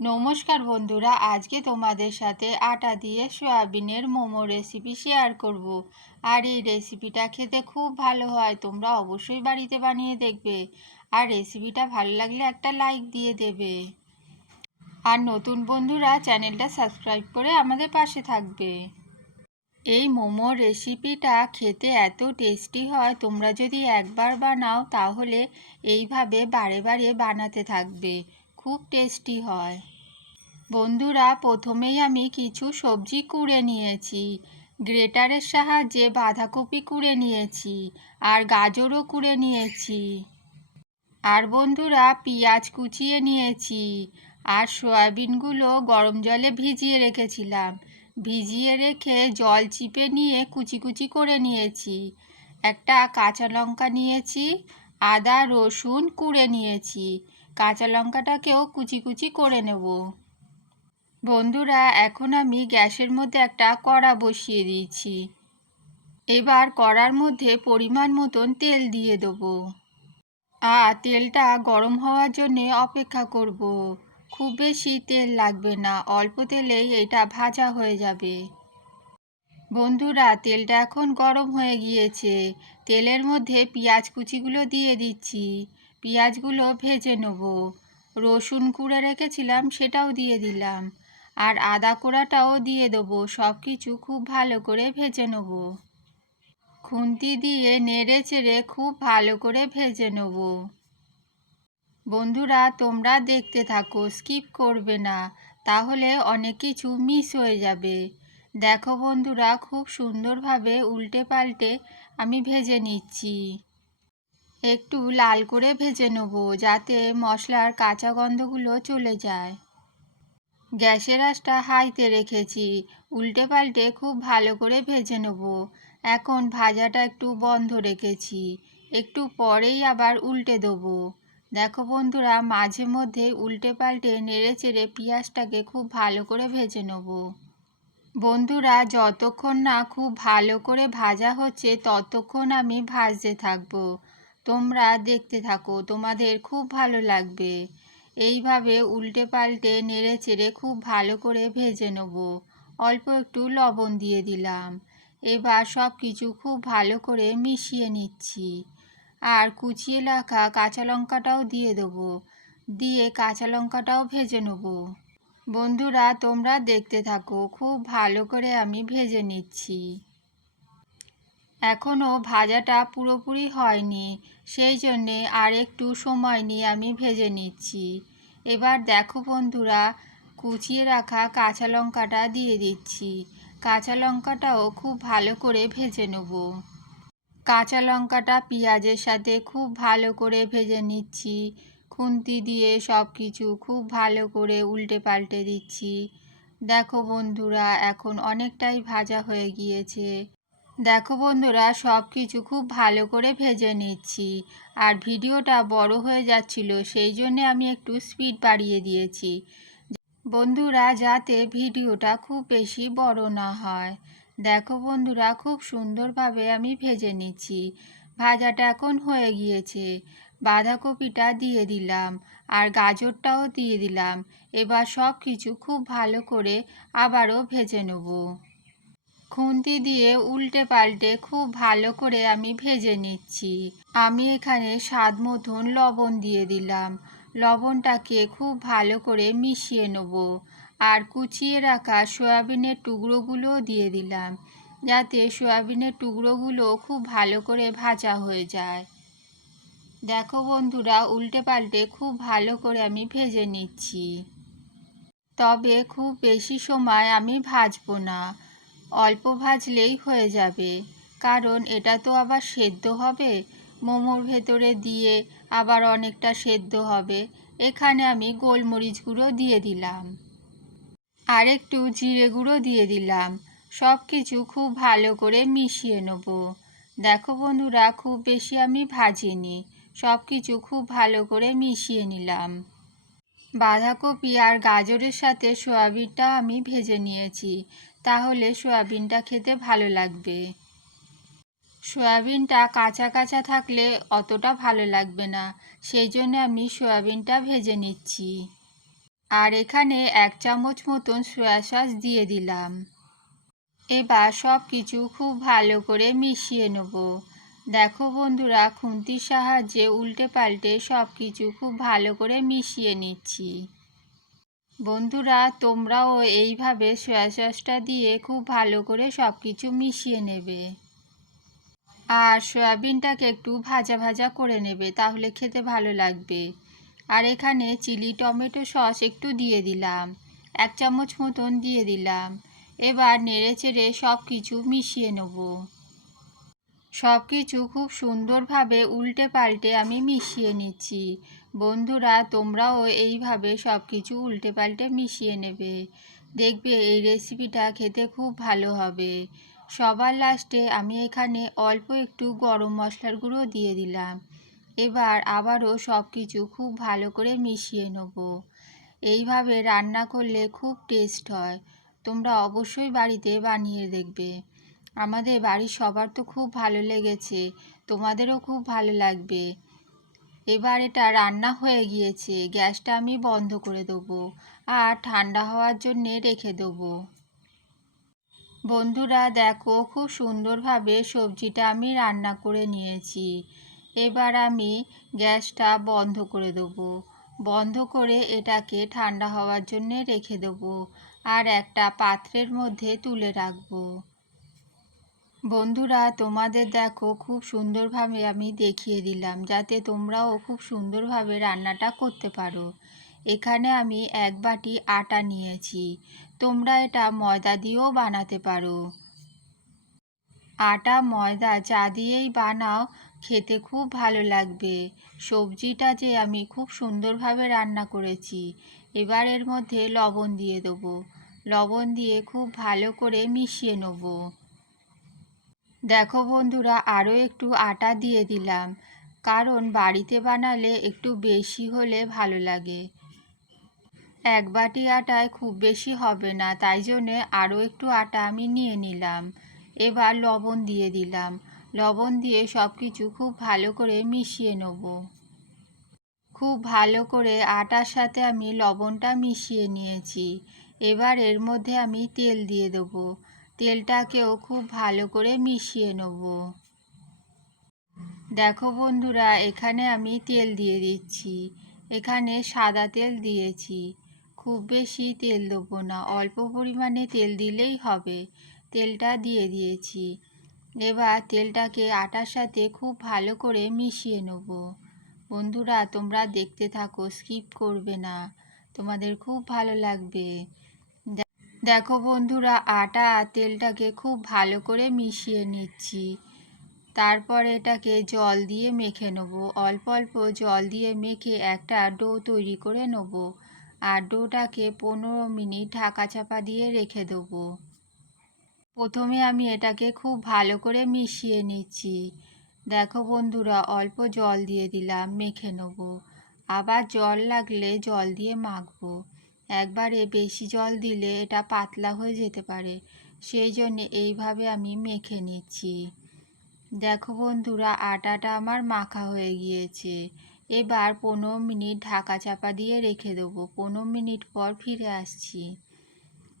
নমস্কার বন্ধুরা, আজকে তোমাদের সাথে আটা দিয়ে সয়াবিনের মোমো রেসিপি শেয়ার করব। আর এই রেসিপিটা খেতে খুব ভালো হয়, তোমরা অবশ্যই বাড়িতে বানিয়ে দেখবে। আর রেসিপিটা ভালো লাগলে একটা লাইক দিয়ে দেবে। আর নতুন বন্ধুরা চ্যানেলটা সাবস্ক্রাইব করে আমাদের পাশে থাকবে। এই মোমো রেসিপিটা খেতে এত টেস্টি হয়, তোমরা যদি একবার বানাও, তাহলে এইভাবে বারে বারে বানাতে থাকবে। খুব টেস্টি হয়। বন্ধুরা, প্রথমেই আমি কিছু সবজি কুড়ে নিয়েছি। গ্রেটারের সাহায্যে বাঁধাকপি কুড়ে নিয়েছি আর গাজরও কুড়ে নিয়েছি। আর বন্ধুরা, পেঁয়াজ কুচিয়ে নিয়েছি আর সয়াবিনগুলো গরম জলে ভিজিয়ে রেখেছিলাম। ভিজিয়ে রেখে জল চিপে নিয়ে কুচি কুচি করে নিয়েছি। একটা কাঁচা লঙ্কা নিয়েছি, আদা, রসুন কুড়ে নিয়েছি। কাঁচা লঙ্কাটাকেও কুচি কুচি করে নেব। বন্ধুরা, এখন আমি গ্যাসের মধ্যে একটা কড়া বসিয়ে দিয়েছি। এবার কড়ার মধ্যে পরিমাণ মতন তেল দিয়ে দেবো। আর তেলটা গরম হওয়ার জন্যে অপেক্ষা করব। খুব বেশি তেল লাগবে না, অল্প তেলেই এটা ভাজা হয়ে যাবে। বন্ধুরা, তেলটা এখন গরম হয়ে গিয়েছে। তেলের মধ্যে পেঁয়াজ কুচিগুলো দিয়ে দিচ্ছি। পেঁয়াজগুলো ভেজে নেব। রসুন কুড়ে রেখেছিলাম, সেটাও দিয়ে দিলাম। আর আদা কোড়াটাও দিয়ে দেবো সব কিছু খুব ভালো করে ভেজে নেব। খুন্তি দিয়ে নেড়ে চেড়ে খুব ভালো করে ভেজে নেব। বন্ধুরা, তোমরা দেখতে থাকো, স্কিপ করবে না, তাহলে অনেক কিছু মিস হয়ে যাবে। দেখো বন্ধুরা, খুব সুন্দরভাবে উল্টে পাল্টে আমি ভেজে নিচ্ছি। একটু লাল করে ভেজে নেব যাতে মশলার কাঁচা গন্ধগুলো চলে যায়। গ্যাসের আঁচটা হাইতে রেখেছি, উল্টে পাল্টে খুব ভালো করে ভেজে নেব। এখন ভাজাটা একটু বন্ধ রেখেছি, একটু পরেই আবার উল্টে দেবো। দেখো বন্ধুরা, মাঝে মধ্যে উল্টে পাল্টে নেড়ে চেড়ে পেঁয়াজটাকে খুব ভালো করে ভেজে নেব। বন্ধুরা, যতক্ষণ না খুব ভালো করে ভাজা হচ্ছে, ততক্ষণ আমি ভাজতে থাকব। তোমরা দেখতে থাকো, তোমাদের খুব ভালো লাগবে। এইভাবে উল্টে পাল্টে নেড়ে চেড়ে খুব ভালো করে ভেজে নেব। অল্প একটু লবণ দিয়ে দিলাম। এবার সব কিছু খুব ভালো করে মিশিয়ে নিচ্ছি। আর কুচিয়ে রাখা কাঁচা লঙ্কাটাও দিয়ে দেবো। দিয়ে কাঁচা লঙ্কাটাও ভেজে নেব। বন্ধুরা, তোমরা দেখতে থাকো, খুব ভালো করে আমি ভেজে নিচ্ছি। এখনও ভাজাটা পুরোপুরি হয়নি, সেই জন্যে আর একটু সময় নিয়ে আমি ভেজে নিচ্ছি। এবার দেখো বন্ধুরা, কুচিয়ে রাখা কাঁচা লঙ্কাটা দিয়ে দিচ্ছি। কাঁচা লঙ্কাটাও খুব ভালো করে ভেজে নেব। কাঁচা লঙ্কাটা পেঁয়াজের সাথে খুব ভালো করে ভেজে নিচ্ছি। খুন্তি দিয়ে সব কিছু খুব ভালো করে উল্টে পাল্টে দিচ্ছি। দেখো বন্ধুরা, এখন অনেকটাই ভাজা হয়ে গিয়েছে। দেখো বন্ধুরা সব কিছু খুব ভালো করে ভেজে নিচ্ছি। আর ভিডিওটা বড় হয়ে যাচ্ছিল, সেই জন্যে আমি একটু স্পিড বাড়িয়ে দিয়েছি। বন্ধুরা, যাতে ভিডিওটা খুব বেশি বড় না হয়। দেখো বন্ধুরা, খুব সুন্দরভাবে আমি ভেজে নিচ্ছি। ভাজাটা এখন হয়ে গিয়েছে। বাঁধাকপিটা দিয়ে দিলাম আর গাজরটাও দিয়ে দিলাম। এবার সব কিছু খুব ভালো করে আবারও ভেজে নেব। খুন্তি দিয়ে উল্টে পাল্টে খুব ভালো করে আমি ভেজে নিচ্ছি। আমি এখানে স্বাদ মতন লবণ দিয়ে দিলাম। লবণটাকে খুব ভালো করে মিশিয়ে নেব। আর কুচিয়ে রাখা সয়াবিনের টুকরোগুলোও দিয়ে দিলাম, যাতে সয়াবিনের টুকরোগুলো খুব ভালো করে ভাজা হয়ে যায়। দেখো বন্ধুরা, উল্টে পাল্টে খুব ভালো করে আমি ভেজে নিচ্ছি। তবে খুব বেশি সময় আমি ভাজবো না। অল্প ভাজলেই হয়ে যাবে। কারণ এটা তো আবার সেদ্ধ হবে। মোমোর ভেতরে দিয়ে আবার অনেকটা সেদ্ধ হবে। এখানে আমি গোলমরিচ গুঁড়ো দিয়ে দিলাম। আর একটু জিরে গুঁড়ো দিয়ে দিলাম। সব কিছু খুব ভালো করে মিশিয়ে নেব। দেখো বন্ধুরা, খুব বেশি আমি ভাজিনি। সব কিছু খুব ভালো করে মিশিয়ে নিলাম। বাঁধাকপি আর গাজরের সাথে সয়াবিনটা আমি ভেজে নিয়েছি। তাহলে সোয়াবিনটা খেতে ভালো লাগবে। সোয়াবিনটা কাঁচা কাঁচা থাকলে অতটা ভালো লাগবে না। সেই জন্য আমি সোয়াবিনটা ভেজে নিচ্ছি। আর এখানে এক চামচ মতন সোয়া সস দিয়ে দিলাম। এবার সব কিছু খুব ভালো করে মিশিয়ে নেব। দেখো বন্ধুরা, খুন্তির সাহায্যে উল্টে পাল্টে সব কিছু খুব ভালো করে মিশিয়ে নিচ্ছি। বন্ধুরা, তোমরাও এইভাবে সয়া সসটা দিয়ে খুব ভালো করে সব কিছু মিশিয়ে নেবে। আর সয়াবিনটাকে একটু ভাজা ভাজা করে নেবে, তাহলে খেতে ভালো লাগবে। আর এখানে চিলি টমেটো সস একটু দিয়ে দিলাম, এক চামচ মতন দিয়ে দিলাম। এবার নেড়ে চেড়ে সব কিছু মিশিয়ে নেব। সব কিছু খুব সুন্দরভাবে উল্টে পাল্টে আমি মিশিয়ে নিচ্ছি। বন্ধুরা, তোমরাও এইভাবে সব কিছু উল্টে পাল্টে মিশিয়ে নেবে। দেখবে এই রেসিপিটা খেতে খুব ভালো হবে। সবার লাস্টে আমি এখানে অল্প একটু গরম মশলার গুঁড়ো দিয়ে দিলাম। এবার আবারও সব কিছু খুব ভালো করে মিশিয়ে নেব। এইভাবে রান্না করলে খুব টেস্ট হয়। তোমরা অবশ্যই বাড়িতে বানিয়ে দেখবে। আমাদের বাড়ির সবার তো খুব ভালো লেগেছে, তোমাদেরও খুব ভালো লাগবে। এবার এটা রান্না হয়ে গিয়েছে, গ্যাসটা আমি বন্ধ করে দেবো আর ঠান্ডা হওয়ার জন্যে রেখে দেবো। বন্ধুরা, দেখো খুব সুন্দরভাবে সবজিটা আমি রান্না করে নিয়েছি। এবার আমি গ্যাসটা বন্ধ করে দেবো। বন্ধ করে এটাকে ঠান্ডা হওয়ার জন্যে রেখে দেবো আর একটা পাত্রের মধ্যে তুলে রাখব। বন্ধুরা, তোমাদের দেখো খুব সুন্দরভাবে আমি দেখিয়ে দিলাম, যাতে তোমরাও খুব সুন্দরভাবে রান্নাটা করতে পারো। এখানে আমি এক বাটি আটা নিয়েছি, তোমরা এটা ময়দা দিয়েও বানাতে পারো। আটা, ময়দা যা দিয়েই বানাও, খেতে খুব ভালো লাগবে। সবজিটা যে আমি খুব সুন্দরভাবে রান্না করেছি, এবার এর মধ্যে লবণ দিয়ে দেবো। লবণ দিয়ে খুব ভালো করে মিশিয়ে নেব। দেখো বন্ধুরা, আরও একটু আটা দিয়ে দিলাম। কারণ বাড়িতে বানালে একটু বেশি হলে ভালো লাগে। এক বাটি আটায় খুব বেশি হবে না, তাই জন্যে আরও একটু আটা আমি নিয়ে নিলাম। এবার লবণ দিয়ে দিলাম। লবণ দিয়ে সব কিছু খুব ভালো করে মিশিয়ে নেব। খুব ভালো করে আটার সাথে আমি লবণটা মিশিয়ে নিয়েছি। এবার এর মধ্যে আমি তেল দিয়ে দেবো। তেলটাকেও খুব ভালো করে মিশিয়ে নেব। দেখো বন্ধুরা, এখানে আমি তেল দিয়ে দিচ্ছি। এখানে সাদা তেল দিয়েছি। খুব বেশি তেল দেবো না, অল্প পরিমাণে তেল দিলেই হবে। তেলটা দিয়ে দিয়েছি। এবার তেলটাকে আটার সাথে খুব ভালো করে মিশিয়ে নেব। বন্ধুরা, তোমরা দেখতে থাকো, স্কিপ করবে না। তোমাদের খুব ভালো লাগবে। দেখো বন্ধুরা, আটা আর তেলটাকে খুব ভালো করে মিশিয়ে নিচ্ছি। তারপর এটাকে জল দিয়ে মেখে নেব। অল্প অল্প জল দিয়ে মেখে একটা ডো তৈরি করে নেব আর ডোটাকে পনেরো মিনিট ঢাকা চাপা দিয়ে রেখে দেবো। প্রথমে আমি এটাকে খুব ভালো করে মিশিয়ে নিচ্ছি। দেখো বন্ধুরা, অল্প জল দিয়ে দিলাম, মেখে নেব। আবার জল লাগলে জল দিয়ে মাখবো। একবারে বেশি জল দিলে এটা পাতলা হয়ে যেতে পারে। সেই জন্যে এইভাবে আমি মেখে নিচ্ছি। দেখো বন্ধুরা, আটাটা আমার মাখা হয়ে গিয়েছে। এবার পনেরো মিনিট ঢাকা চাপা দিয়ে রেখে দেবো। পনেরো মিনিট পর ফিরে আসছি।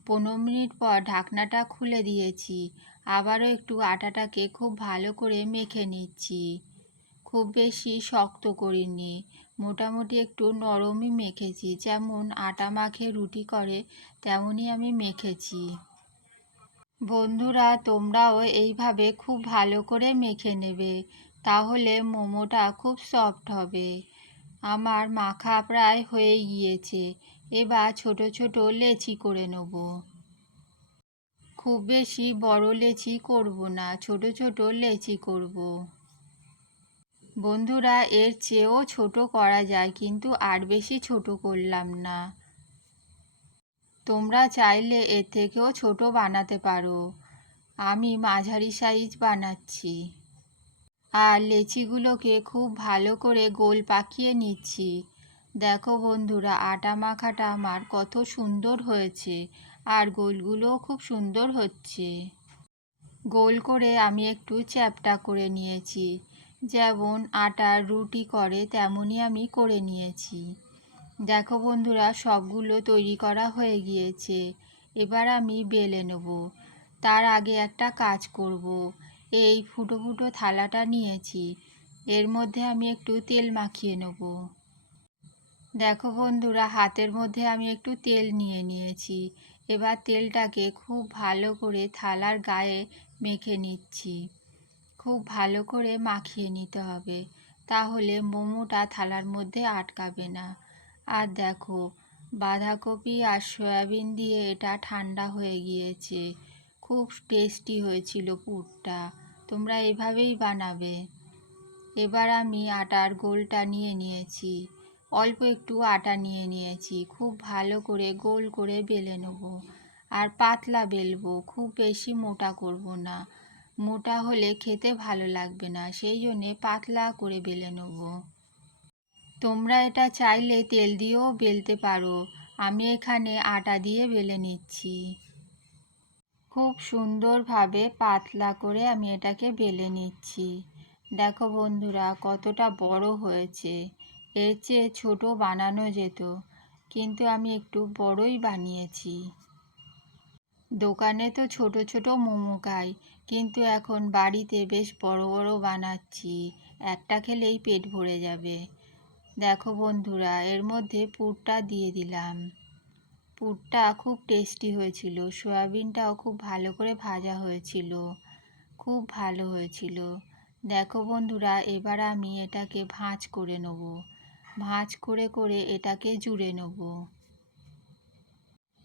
পনেরো মিনিট পর ঢাকনাটা খুলে দিয়েছি। আবারও একটু আটাটাকে খুব ভালো করে মেখে নিচ্ছি। খুব বেশি শক্ত করিনি। মোটামুটি একটু নরমই মেখেছি। যেমন আটা মাখে, রুটি করে, তেমনই আমি মেখেছি। বন্ধুরা, তোমরাও এইভাবে খুব ভালো করে মেখে নেবে। তাহলে মোমোটা খুব সফট হবে। আমার মাখা প্রায় হয়ে গিয়েছে। এবার ছোট ছোট লেচি করে নেব। খুব বেশি বড় লেচি করব না, ছোট ছোট লেচি করব। বন্ধুরা, এর চেয়েও ছোট করা যায়, কিন্তু আর বেশি ছোট করলাম না। তোমরা চাইলে এর থেকেও ছোট বানাতে পারো। আমি মাঝারি সাইজ বানাচ্ছি। আর লেচিগুলোকে খুব ভালো করে গোল পাকিয়ে নিচ্ছি। দেখো বন্ধুরা, আটা মাখাটা আমার কত সুন্দর হয়েছে, আর গোলগুলোও খুব সুন্দর হচ্ছে। গোল করে আমি একটু চ্যাপটা করে নিয়েছি। যেমন আটার রুটি করে, তেমনই আমি করে নিয়েছি। দেখো বন্ধুরা, সবগুলো তৈরি করা হয়ে গিয়েছে। এবার আমি বেলে নেব। তার আগে একটা কাজ করব। এই ফুটো ফুটো থালাটা নিয়েছি। এর মধ্যে আমি একটু তেল মাখিয়ে নেব। দেখো বন্ধুরা, হাতের মধ্যে আমি একটু তেল নিয়ে নিয়েছি। এবার তেলটাকে খুব ভালো করে থালার গায়ে মেখে নিচ্ছি। খুব ভালো করে মাখিয়ে নিতে হবে। তাহলে মোমোটা থালার মধ্যে আটকাবে না। আর দেখো, বাঁধাকপি আর সয়াবিন দিয়ে এটা ঠান্ডা হয়ে গিয়েছে। খুব টেস্টি হয়েছিল পুরটা। তোমরা এভাবেই বানাবে। এবার আমি আটার গোলটা নিয়ে নিয়েছি। অল্প একটু আটা নিয়ে নিয়েছি। খুব ভালো করে গোল করে বেলে নেব। আর পাতলা বেলবো। খুব বেশি মোটা করব না। মোটা হলে খেতে ভালো লাগবে না, সেই জন্যে পাতলা করে বেলে নেব। তোমরা এটা চাইলে তেল দিয়েও বেলতে পারো, আমি এখানে আটা দিয়ে বেলে নিচ্ছি। খুব সুন্দরভাবে পাতলা করে আমি এটাকে বেলে নিচ্ছি। দেখো বন্ধুরা, কতটা বড় হয়েছে। এর চেয়ে ছোট বানানো যেত, কিন্তু আমি একটু বড়ই বানিয়েছি। দোকানে তো ছোট ছোট মোমো খাই, কিন্তু এখন বাড়িতে বেশ বড় বড় বানাচ্ছি, একটা খেলেই পেট ভরে যাবে। দেখো বন্ধুরা, এর মধ্যে পুরটা দিয়ে দিলাম। পুরটা খুব টেস্টি হয়েছিল, সয়াবিনটাও খুব ভালো করে ভাজা হয়েছিল, খুব ভালো হয়েছিল। দেখো বন্ধুরা, এবার আমি এটাকে ভাঁজ করে নেব, ভাঁজ করে করে এটাকে জুড়ে নেব।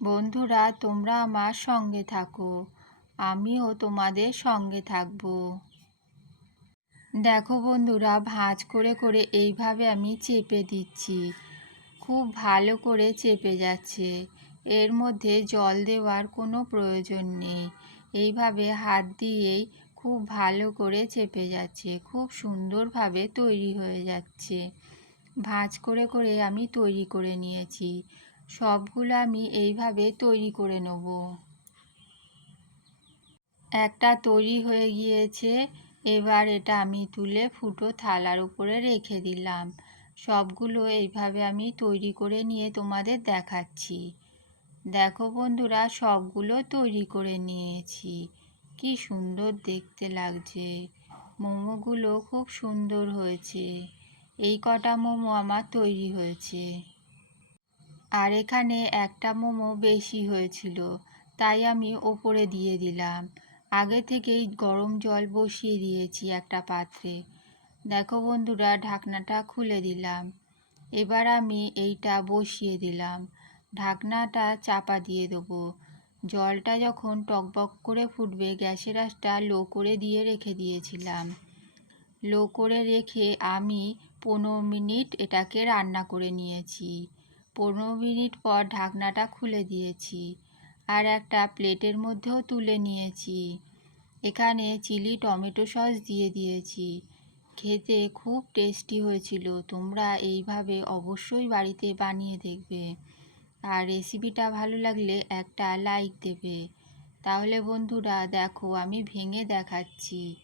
বন্ধুরা, তোমরা আমার সঙ্গে থাকো। আমিও তোমাদের সঙ্গে থাকব। দেখো বন্ধুরা, ভাঁজ করে করে এইভাবে আমি চেপে দিচ্ছি। খুব ভালো করে চেপে যাচ্ছে। এর মধ্যে জল দেওয়ার কোনো প্রয়োজন নেই। এইভাবে হাত দিয়েই খুব ভালো করে চেপে যাচ্ছে। খুব সুন্দরভাবে তৈরি হয়ে যাচ্ছে। ভাঁজ করে করে আমি তৈরি করে নিয়েছি। সবগুলো আমি এইভাবে তৈরি করে নেব। একটা তৈরি হয়ে গিয়েছে, এবার এটা আমি তুলে ফুটো থালার উপরে রেখে দিলাম। সবগুলো এইভাবে আমি তৈরি করে নিয়ে তোমাদের দেখাচ্ছি। দেখো বন্ধুরা, সবগুলো তৈরি করে নিয়েছি। কি সুন্দর দেখতে লাগছে। মোমোগুলো খুব সুন্দর হয়েছে। এই কটা মোমো আমার তৈরি হয়েছে। আর এখানে একটা মোমো বেশি হয়েছিল, তাই আমি ওপরে দিয়ে দিলাম। আগে থেকেই গরম জল বসিয়ে দিয়েছি একটা পাত্রে। দেখো বন্ধুরা, ঢাকনাটা খুলে দিলাম। এবার আমি এইটা বসিয়ে দিলাম। ঢাকনাটা চাপা দিয়ে দেবো। জলটা যখন টকবক করে ফুটবে, গ্যাসের আঁচটা লো করে দিয়ে রেখে দিয়েছিলাম। লো করে রেখে আমি পনেরো মিনিট এটাকে রান্না করে নিয়েছি। পনেরো মিনিট পর ঢাকনাটা খুলে দিয়েছি আর একটা প্লেটের মধ্যেও তুলে নিয়েছি। এখানে চিলি টমেটো সস দিয়ে দিয়েছি। খেতে খুব টেস্টি হয়েছিল। তোমরা এইভাবে অবশ্যই বাড়িতে বানিয়ে দেখবে। আর রেসিপিটা ভালো লাগলে একটা লাইক দেবে। তাহলে বন্ধুরা, দেখো আমি ভেঙে দেখাচ্ছি।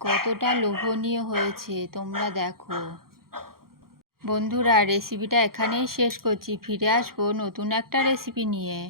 কতটা লোভনীয় হয়েছে, তোমরা দেখো। বন্ধুরা রেসিপিটা এখানেই শেষ করছি। ফিরে আসব নতুন একটা রেসিপি নিয়ে।